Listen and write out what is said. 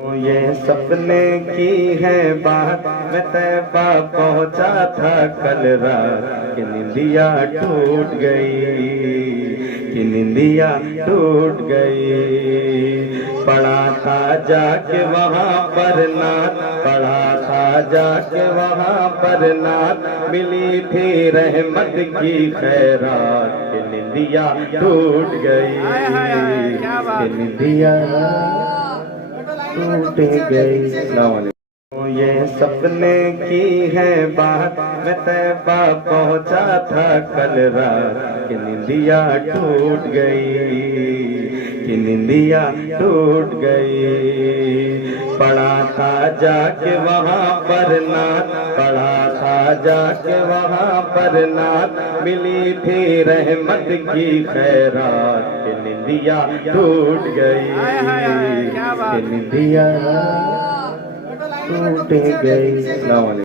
ये सपने की है बात, मैं तैबा पहुंचा था कल रात, कि निंदिया टूट गई, कि निंदिया टूट गई। पड़ा था जाके वहाँ पर नात, पड़ा था जाके वहाँ पर नात, मिली थी रहमत की खैरात, कि निंदिया टूट गई, कि निंदिया टूट गई। ये सपने की है बात, मैं तैबा पहुंचा था कल रात, कि निंदिया टूट गई, कि निंदिया टूट गई। पड़ा था जाके वहाँ पर नात, पड़ा था जाके वहाँ पर नात, मिली थी रहमत की खैरात, कि निंदिया टूट गई, कि निंदिया टूट गई।